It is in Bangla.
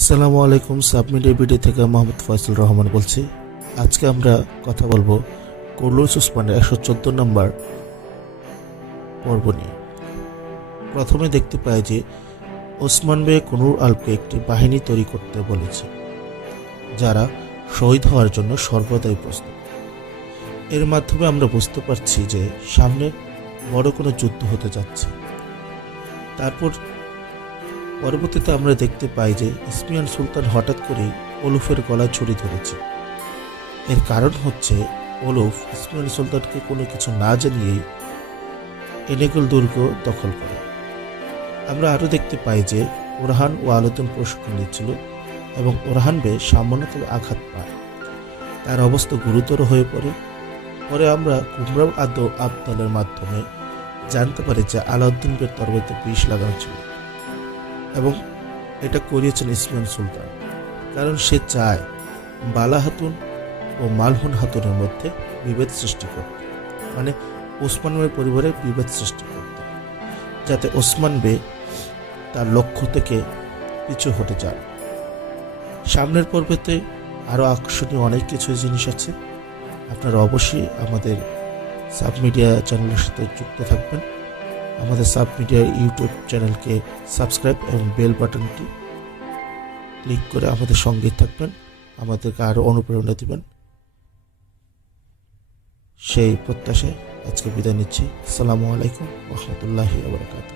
আসসালামু আলাইকুম সাবমিডিয়া ভিডিও থেকে মোহাম্মদ ফয়সুল রহমান বলছি। আজকে আমরা কথা বলব কর্লুস ওসমানের একশো চোদ্দ নম্বর পর্ব নিয়ে। প্রথমে দেখতে পাই যে ওসমান বে কনুর আলকে একটি বাহিনী তৈরি করতে বলেছে, যারা শহীদ হওয়ার জন্য সর্বদাই প্রস্তুত। এর মাধ্যমে আমরা বুঝতে পারছি যে সামনে বড় কোনো যুদ্ধ হতে যাচ্ছে। তারপর পরবর্তীতে আমরা দেখতে পাই যে ইসমিয়ান সুলতান হঠাৎ করেই ওলুফের গলায় ছুরি ধরেছে। এর কারণ হচ্ছে ওলুফ ইসমিয়ান সুলতানকে কোনো কিছু না জানিয়েই এনেগুল দুর্গ দখল করে। আমরা আরও দেখতে পাই যে ওরহান ও আলোতন প্রশিক্ষণ নিচ্ছিল এবং ওরহান বে সামান্যতম আঘাত পায়। তার অবস্থা গুরুতর হয়ে পড়ে। পরে আমরা কুমরাম আদ আবদালের মাধ্যমে জানতে পারি যে আলাউদ্দিন বের তরবারিতে বিষ লাগানো ছিল। এবং এটা করিয়েছেন ইসমিয়ান সুলতান। কারণ সে চায় বালা হাতুন ও মালহুন হাতুনের মধ্যে বিভেদ সৃষ্টি করতে। মানে ওসমান বের পরিবারে বিভেদ সৃষ্টি করতে। যাতে ওসমান বে তার লক্ষ্য থেকে পিছু হটে যান সামনের পর্বেতে আরও আকর্ষণীয় অনেক কিছু জিনিস আছে। আপনারা অবশ্যই আমাদের সাব মিডিয়া চ্যানেলের সাথে যুক্ত থাকবেন। আমাদের সাব মিডিয়ার ইউটিউব চ্যানেলকে সাবস্ক্রাইব এবং বেল বাটনটি ক্লিক করে আমাদের সঙ্গে থাকবেন, আমাদেরকে আরও অনুপ্রেরণা দেবেন। সেই প্রত্যাশায় আজকে বিদায় নিচ্ছি। আসসালামু আলাইকুম রহমতুল্লাহি আবরকাত